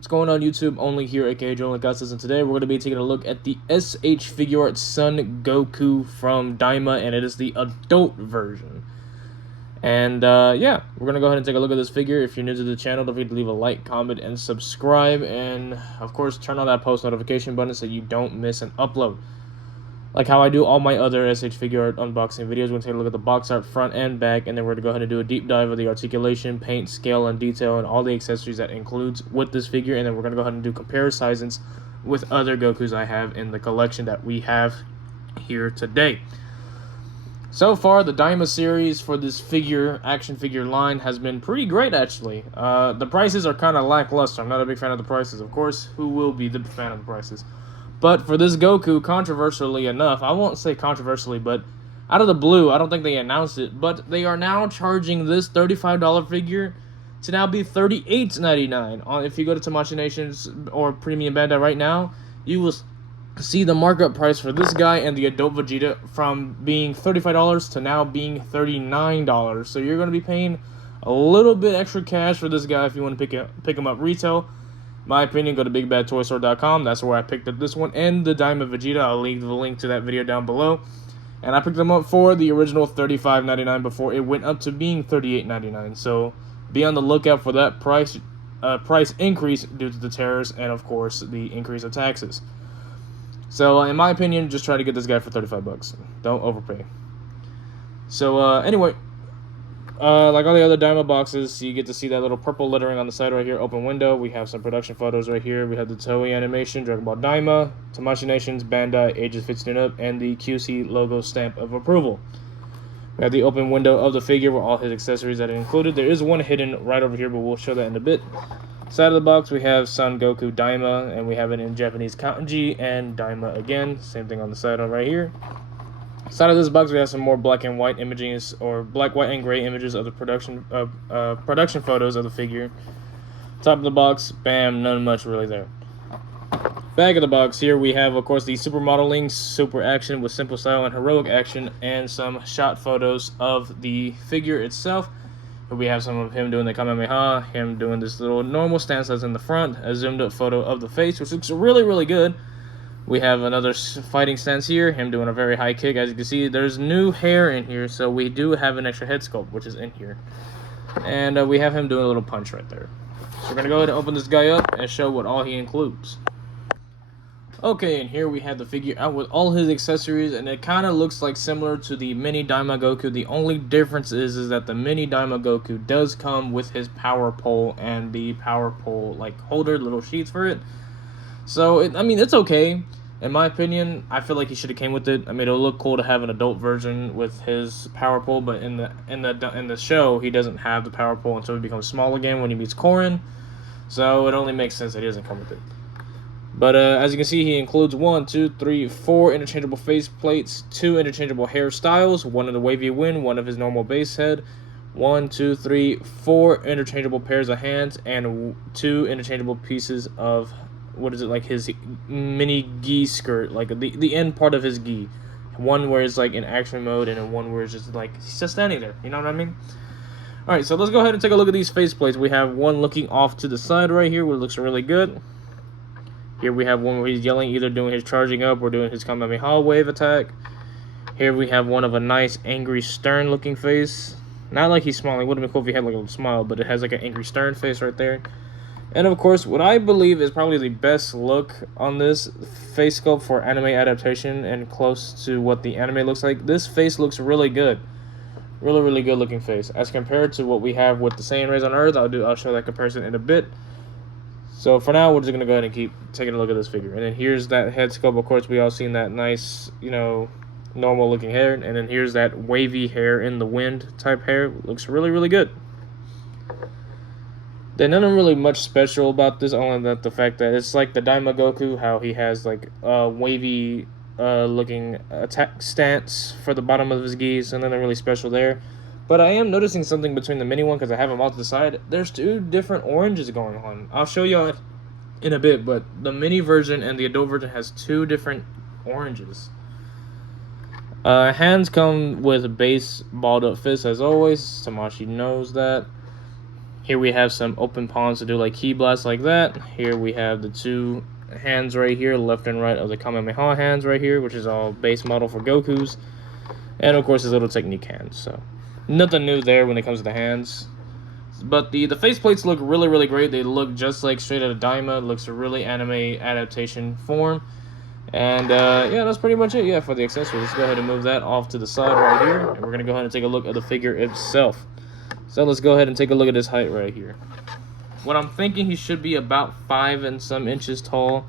What's going on YouTube? Only here, aka Joe Augustus, and today we're going to be taking a look at the SH Figuarts Son Goku from Daima, and it is the adult version. And yeah, we're going to go ahead and take a look at this figure. If you're new to the channel, don't forget to leave a like, comment, and subscribe, and of course turn on that post notification button so you don't miss an upload. Like how I do all my other SH Figuart unboxing videos, we're going to take a look at the box art front and back, and then we're going to go ahead and do a deep dive of the articulation, paint, scale, and detail, and all the accessories that includes with this figure, and then we're going to go ahead and do comparisons with other Gokus I have in the collection that we have here today. So far, the Daima series for this action figure line has been pretty great, actually. The prices are kind of lackluster. I'm not a big fan of the prices, of course. Who will be the fan of the prices? But for this Goku, controversially enough, I won't say controversially, but out of the blue, I don't think they announced it, but they are now charging this $35 figure to now be $38.99. If you go to Tamashii Nations or Premium Bandai right now, you will see the markup price for this guy and the adult Vegeta from being $35 to now being $39. So you're going to be paying a little bit extra cash for this guy if you want to pick him up retail. My opinion, go to BigBadToyStore.com. That's where I picked up this one and the Daima Vegeta. I'll leave the link to that video down below. And I picked them up for the original $35.99 before it went up to being $38.99. So be on the lookout for that price increase due to the tariffs and, of course, the increase of taxes. So, in my opinion, just try to get this guy for 35 bucks. Don't overpay. So, anyway, like all the other Daima boxes, you get to see that little purple lettering on the side right here, open window. We have some production photos right here. We have the Toei animation, Dragon Ball Daima, Tamashii Nations, Bandai, ages 15 up, and the QC logo stamp of approval. We have the open window of the figure with all his accessories that are included. There is one hidden right over here, but we'll show that in a bit. Side of the box, we have Son Goku Daima, and we have it in Japanese kanji and Daima again. Same thing on the side right here. Side of this box, we have some more black and white images, or black, white, and gray images of the production photos of the figure. Top of the box, bam, none much really there. Back of the box, here we have, of course, the super modeling, super action with simple style and heroic action, and some shot photos of the figure itself. We have some of him doing the Kamehameha, him doing this little normal stance that's in the front, a zoomed up photo of the face, which looks really, really good. We have another fighting stance here, him doing a very high kick. As you can see, there's new hair in here, so we do have an extra head sculpt, which is in here. And we have him doing a little punch right there. So we're going to go ahead and open this guy up and show what all he includes. Okay, and here we have the figure out with all his accessories, and it kind of looks like similar to the mini Daima Goku. The only difference is that the mini Daima Goku does come with his power pole and the power pole like holder, little sheets for it. So I mean, it's okay. In my opinion, I feel like he should have came with it. I mean, it'll look cool to have an adult version with his power pole, but in the show, he doesn't have the power pole until he becomes small again when he meets Korin. So it only makes sense that he doesn't come with it. But as you can see, he includes 1, 2, 3, 4 interchangeable face plates, 2 interchangeable hairstyles, 1 of the wavy wind, 1 of his normal base head, 1, 2, 3, 4 interchangeable pairs of hands, and 2 interchangeable pieces of, what is it, like his mini gi skirt, like the end part of his gi. One where it's like in action mode, and then one where it's just like he's just standing there. You know what I mean? Alright, so let's go ahead and take a look at these face plates. We have one looking off to the side right here, where it looks really good. Here we have one where he's yelling, either doing his charging up or doing his Kamehameha wave attack. Here we have one of a nice, angry, stern-looking face. Not like he's smiling. It would have been cool if he had like a little smile, but it has like an angry, stern face right there. And of course, what I believe is probably the best look on this face sculpt for anime adaptation and close to what the anime looks like. This face looks really good. Really, really good looking face. As compared to what we have with the Saiyan Rays on Earth, I'll show that comparison in a bit. So for now, we're just going to go ahead and keep taking a look at this figure. And then here's that head sculpt. Of course, we all seen that nice, you know, normal looking hair. And then here's that wavy hair in the wind type hair. Looks really, really good. There's nothing really much special about this, only that the fact that it's like the Daima Goku, how he has like a wavy looking attack stance for the bottom of his gi. So nothing really special there. But I am noticing something between the mini one, because I have them all to the side. There's 2 different oranges going on. I'll show y'all in a bit, but the mini version and the adult version has 2 different oranges. Hands come with base balled up fists as always. Tamashii knows that. Here we have some open palms to do like key blasts like that. Here we have the 2 hands right here, left and right of the Kamehameha hands right here, which is all base model for Goku's. And of course his little technique hands. So nothing new there when it comes to the hands. But the faceplates look really great. They look just like straight out of Daima. It looks a really anime adaptation form. And yeah, that's pretty much it. Yeah, for the accessories. Let's go ahead and move that off to the side right here. And we're gonna go ahead and take a look at the figure itself. So let's go ahead and take a look at his height right here. What I'm thinking, he should be about 5 and some inches tall.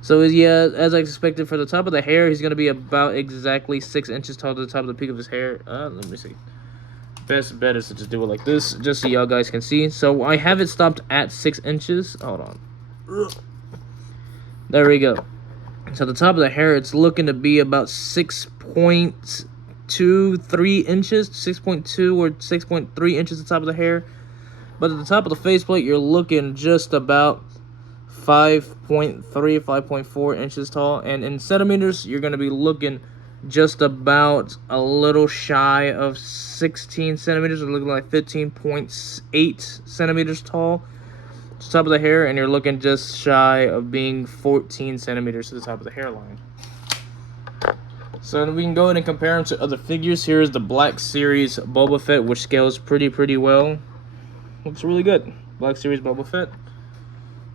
So yeah, as I expected, for the top of the hair, he's gonna be about exactly 6 inches tall to the top of the peak of his hair. Let me see. Best bet is to just do it like this, just so y'all guys can see. So I have it stopped at 6 inches. Hold on. There we go. So the top of the hair, it's looking to be about 6.23 inches, 6.2 or 6.3 inches at the top of the hair. But at the top of the faceplate, you're looking just about 5.3, 5.4 inches tall. And in centimeters, you're going to be looking just about a little shy of 16 centimeters. We're looking like 15.8 centimeters tall to the top of the hair, and you're looking just shy of being 14 centimeters to the top of the hairline. So we can go ahead and compare them to other figures. Here is the Black Series Boba Fett, which scales pretty well. Looks really good. Black Series Boba Fett.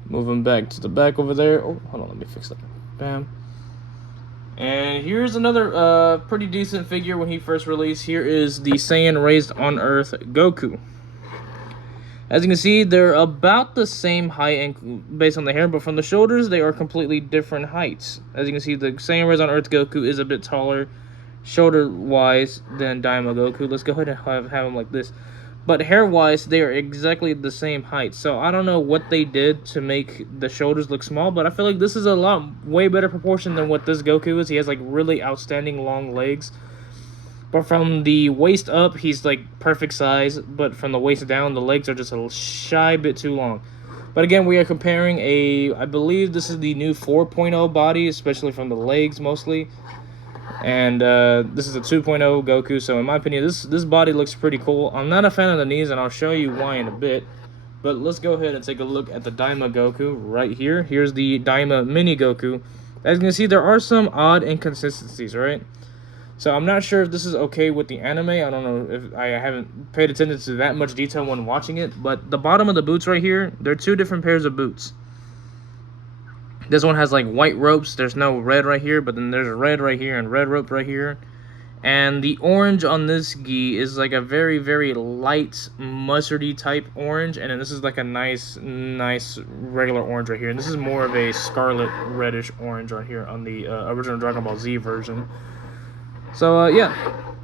Moving back to the back over there. Oh, hold on, let me fix that. Bam. And here's another pretty decent figure when he first released. Here is the Saiyan Raised on Earth Goku. As you can see, they're about the same height and based on the hair, but from the shoulders, they are completely different heights. As you can see, the Saiyan Raised on Earth Goku is a bit taller, shoulder-wise, than Daima Goku. Let's go ahead and have him like this. But hair-wise, they are exactly the same height. So I don't know what they did to make the shoulders look small, but I feel like this is a way better proportion than what this Goku is. He has like really outstanding long legs. But from the waist up, he's like perfect size. But from the waist down, the legs are just a shy bit too long. But again, we are comparing I believe this is the new 4.0 body, especially from the legs mostly. And this is a 2.0 Goku, so in my opinion, this body looks pretty cool. I'm not a fan of the knees, and I'll show you why in a bit. But let's go ahead and take a look at the Daima Goku right here. Here's the Daima Mini Goku. As you can see, there are some odd inconsistencies, right? So I'm not sure if this is okay with the anime. I don't know if I haven't paid attention to that much detail when watching it. But the bottom of the boots right here, they're 2 different pairs of boots. This one has like white ropes. There's no red right here, but then there's red right here and red rope right here. And the orange on this gi is like a very light mustardy type orange, and then this is like a nice regular orange right here. And this is more of a scarlet reddish orange right here on the original Dragon Ball Z version. So yeah,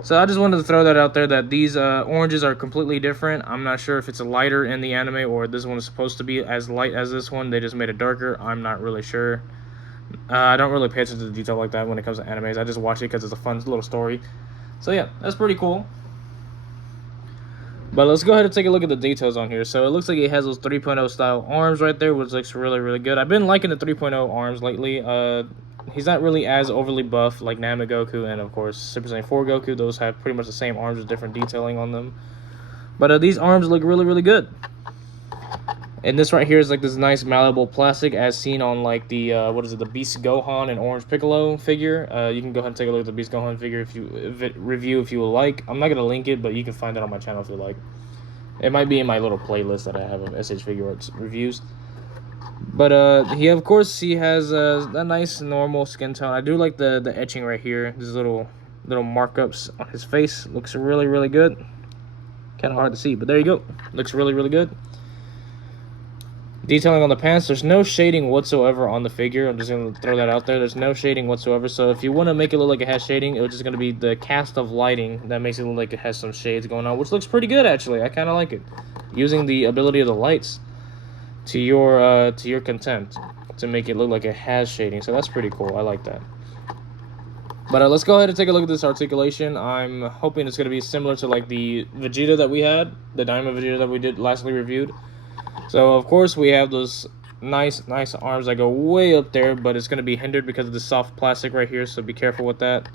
so I just wanted to throw that out there, that these oranges are completely different. I'm not sure if it's a lighter in the anime or this one is supposed to be as light as this one. They just made it darker. I'm not really sure. I don't really pay attention to the detail like that when it comes to animes. I just watch it because it's a fun little story. So yeah, that's pretty cool. But let's go ahead and take a look at the details on here. So it looks like it has those 3.0 style arms right there, which looks really good. I've been liking the 3.0 arms lately. He's not really as overly buff like Namek Goku and, of course, Super Saiyan 4 Goku. Those have pretty much the same arms with different detailing on them. But these arms look really good. And this right here is like this nice malleable plastic as seen on like the, the Beast Gohan and Orange Piccolo figure. You can go ahead and take a look at the Beast Gohan figure if you would like. I'm not going to link it, but you can find it on my channel if you like. It might be in my little playlist that I have of SH Figuarts reviews. But he has a nice normal skin tone. I do like the etching right here. These little markups on his face. Looks really good. Kind of hard to see, but there you go. Looks really good. Detailing on the pants. There's no shading whatsoever on the figure. I'm just going to throw that out there. There's no shading whatsoever. So if you want to make it look like it has shading, it's just going to be the cast of lighting that makes it look like it has some shades going on, which looks pretty good actually. I kind of like it. Using the ability of the lights to your content to make it look like it has shading. So that's pretty cool. I like that. But let's go ahead and take a look at this articulation. I'm hoping it's going to be similar to like the Vegeta that we had, the Daima Vegeta that we did lastly reviewed. So of course we have those nice arms that go way up there, but it's going to be hindered because of the soft plastic right here, so be careful with that.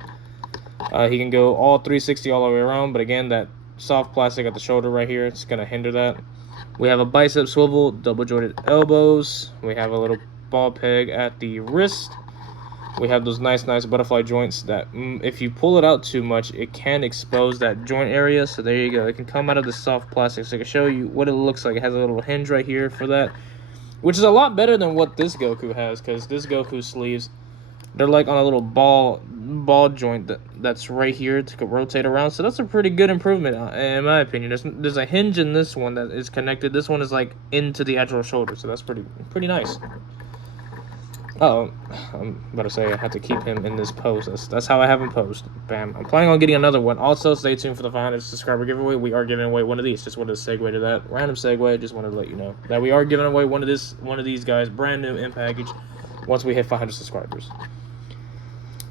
He can go all 360 all the way around, but again, that soft plastic at the shoulder right here, it's going to hinder that. We have a bicep swivel, double jointed elbows. We have a little ball peg at the wrist. We have those nice butterfly joints that if you pull it out too much, it can expose that joint area. So there you go. It can come out of the soft plastic. So I can show you what it looks like. It has a little hinge right here for that, which is a lot better than what this Goku has, because this Goku sleeves, they're like on a little ball joint that's right here to rotate around. So that's a pretty good improvement in my opinion. There's a hinge in this one that is connected. This one is like into the actual shoulder, so that's pretty nice. Oh, I'm about to say I have to keep him in this pose. That's how I have him posed. Bam. I'm planning on getting another one. Also, stay tuned for the 500 subscriber giveaway. We are giving away one of these. Just wanted to segue to that. Random segue. Just wanted to let you know that we are giving away one of these guys, brand new in package, once we hit 500 subscribers.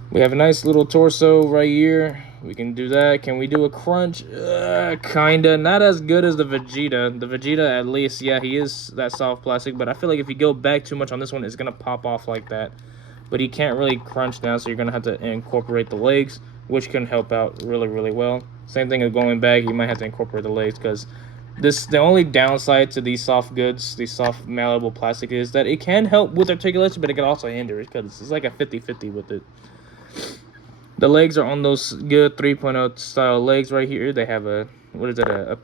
We have a nice little torso right here. We can do that. Can we do a crunch? Kinda. Not as good as the Vegeta. The Vegeta, at least, yeah, he is that soft plastic. But I feel like if you go back too much on this one, it's going to pop off like that. But he can't really crunch now, so you're going to have to incorporate the legs, which can help out really well. Same thing as going back. You might have to incorporate the legs, because the only downside to these soft goods, these soft malleable plastic, is that it can help with articulation, but it can also hinder it, because it's like a 50-50 with it. The legs are on those good 3.0 style legs right here. They have a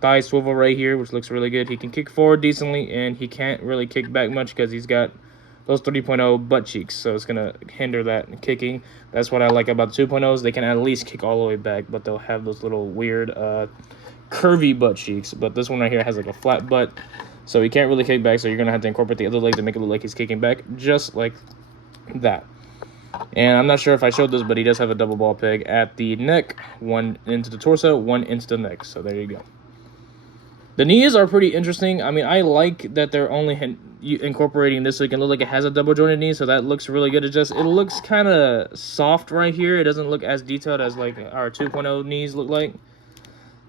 thigh swivel right here, which looks really good. He can kick forward decently, and he can't really kick back much because he's got those 3.0 butt cheeks, so it's gonna hinder that kicking. That's what I like about the 2.0s. They can at least kick all the way back, but they'll have those little weird curvy butt cheeks. But this one right here has like a flat butt, so he can't really kick back, so you're gonna have to incorporate the other leg to make it look like he's kicking back, just like that. And I'm not sure if I showed this, but he does have a double ball peg at the neck. One into the torso, one into the neck. So there you go. The knees are pretty interesting. I mean, I like that they're only incorporating this so it can look like it has a double jointed knee. So that looks really good. It looks kind of soft right here. It doesn't look as detailed as like our 2.0 knees look like.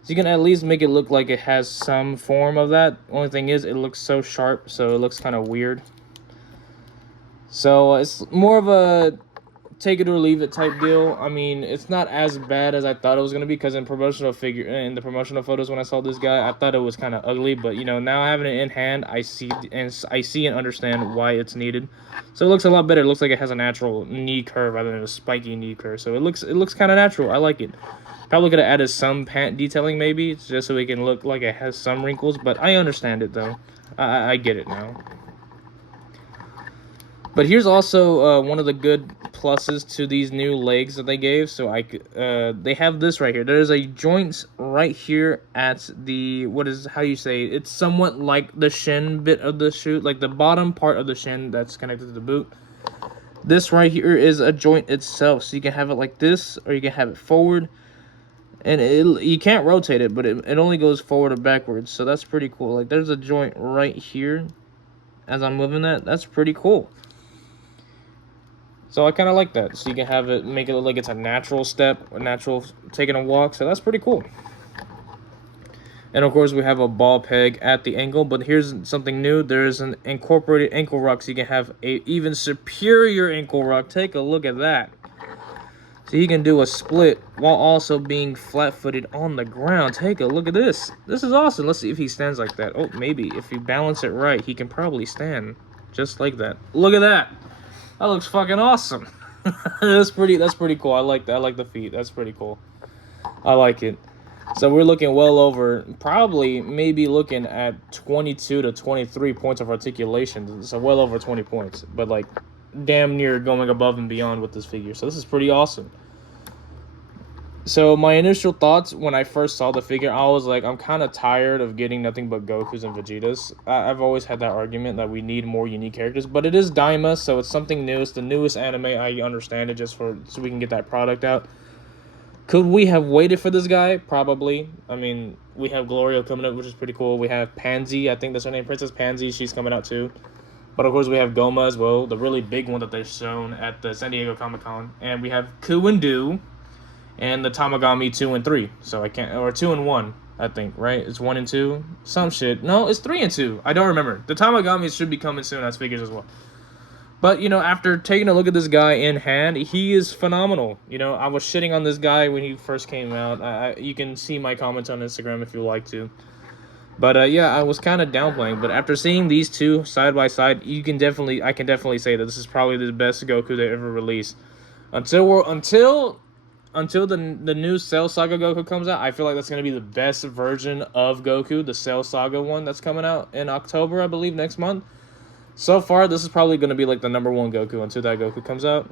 So you can at least make it look like it has some form of that. Only thing is, it looks so sharp, so it looks kind of weird. So it's more of a take it or leave it type deal. I mean, it's not as bad as I thought it was gonna be, because in the promotional photos when I saw this guy, I thought it was kind of ugly. But you know, now having it in hand, I see and understand why it's needed. So it looks a lot better. It looks like it has a natural knee curve rather than a spiky knee curve. So it looks kind of natural. I like it. Probably could have added some pant detailing maybe, just so it can look like it has some wrinkles. But I understand it though. I get it now. But here's also one of the good pluses to these new legs that they gave. So they have this right here. There's a joint right here at the, how you say it? It's somewhat like the shin bit of the shoe, like the bottom part of the shin that's connected to the boot. This right here is a joint itself, so you can have it like this, or you can have it forward. And you can't rotate it, but it only goes forward or backwards, so that's pretty cool. Like, there's a joint right here as I'm moving that. That's pretty cool. So I kind of like that. So you can have it, make it look like it's a natural step, a natural taking a walk. So that's pretty cool. And of course, we have a ball peg at the ankle. But here's something new. There's an incorporated ankle rock, so you can have a even superior ankle rock. Take a look at that. So he can do a split while also being flat-footed on the ground. Take a look at this. This is awesome. Let's see if he stands like that. Oh, maybe. If you balance it right, he can probably stand just like that. Look at that. That looks fucking awesome. That's pretty cool. I like that. I like the feet. That's pretty cool. I like it. So we're looking well over, probably maybe looking at 22 to 23 points of articulation. So well over 20 points. But like damn near going above and beyond with this figure. So this is pretty awesome. So my initial thoughts when I first saw the figure, I was like, I'm kind of tired of getting nothing but Gokus and Vegetas. I've always had that argument that we need more unique characters, but it is Daima, so it's something new. It's the newest anime. I understand it, just so we can get that product out. Could we have waited for this guy? Probably. I mean, we have Gloria coming up, which is pretty cool. We have Pansy. I think that's her name, Princess Pansy. She's coming out too. But of course, we have Goma as well, the really big one that they've shown at the San Diego Comic-Con. And we have Ku and Do. And the Tamagami 2 and 3, so I can't, or 2 and 1, I think, right? It's 1 and 2, some shit. No, it's 3 and 2. I don't remember. The Tamagamis should be coming soon as figures as well. But you know, after taking a look at this guy in hand, he is phenomenal. You know, I was shitting on this guy when he first came out. You can see my comments on Instagram if you like to. But yeah, I was kind of downplaying. But after seeing these two side by side, I can definitely say that this is probably the best Goku they ever released. Until the new Cell Saga Goku comes out, I feel like that's gonna be the best version of Goku, the Cell Saga one that's coming out in October, I believe, next month. So far, this is probably gonna be like the #1 Goku until that Goku comes out.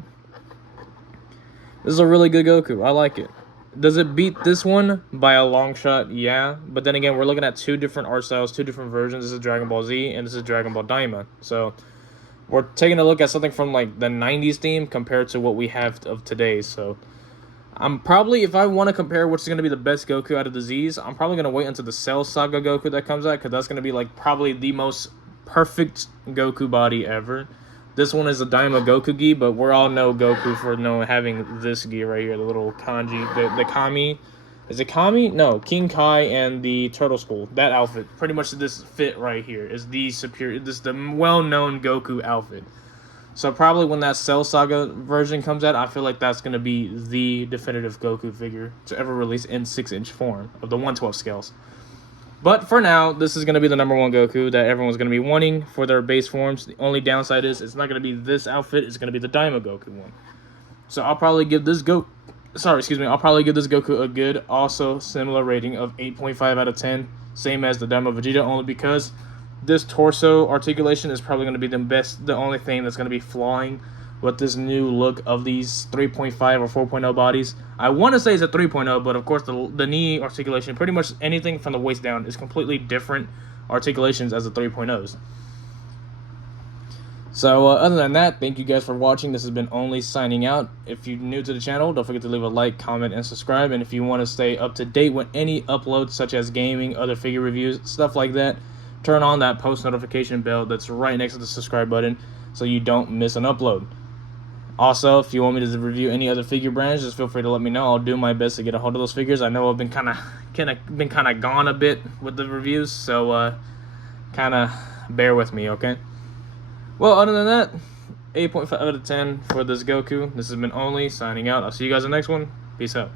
This is a really good Goku. I like it. Does it beat this one by a long shot? Yeah. But then again, we're looking at two different art styles, two different versions. This is Dragon Ball Z, and this is Dragon Ball Daima. So we're taking a look at something from like the 90s theme compared to what we have of today. So I'm probably, if I want to compare which is going to be the best Goku out of the Z's, I'm probably going to wait until the Cell Saga Goku that comes out, because that's going to be like probably the most perfect Goku body ever. This one is a Daima Goku gi, but we all know Goku for having this gi right here, the little kanji, the Kami. Is it Kami? No, King Kai and the Turtle Skull. That outfit, pretty much this fit right here, is the superior. This is the well-known Goku outfit. So probably when that Cell Saga version comes out, I feel like that's going to be the definitive Goku figure to ever release in 6-inch form of the 1/12 scales. But for now, this is going to be the #1 Goku that everyone's going to be wanting for their base forms. The only downside is it's not going to be this outfit. It's going to be the Daima Goku one. So I'll probably give this I'll probably give this Goku a good, also similar rating of 8.5 out of 10. Same as the Daima Vegeta, only because this torso articulation is probably going to be the only thing that's going to be flawing with this new look of these 3.5 or 4.0 bodies. I want to say it's a 3.0, but of course the knee articulation, pretty much anything from the waist down, is completely different articulations as the 3.0s. So other than that, thank you guys for watching. This has been Only signing out. If you're new to the channel, don't forget to leave a like, comment, and subscribe. And if you want to stay up to date with any uploads such as gaming, other figure reviews, stuff like that, turn on that post notification bell that's right next to the subscribe button so you don't miss an upload. Also, if you want me to review any other figure brands, just feel free to let me know. I'll do my best to get a hold of those figures. I know I've been kind of gone a bit with the reviews, so kind of bear with me, okay? Well, other than that, 8.5 out of 10 for this Goku. This has been Only signing out. I'll see you guys in the next one. Peace out.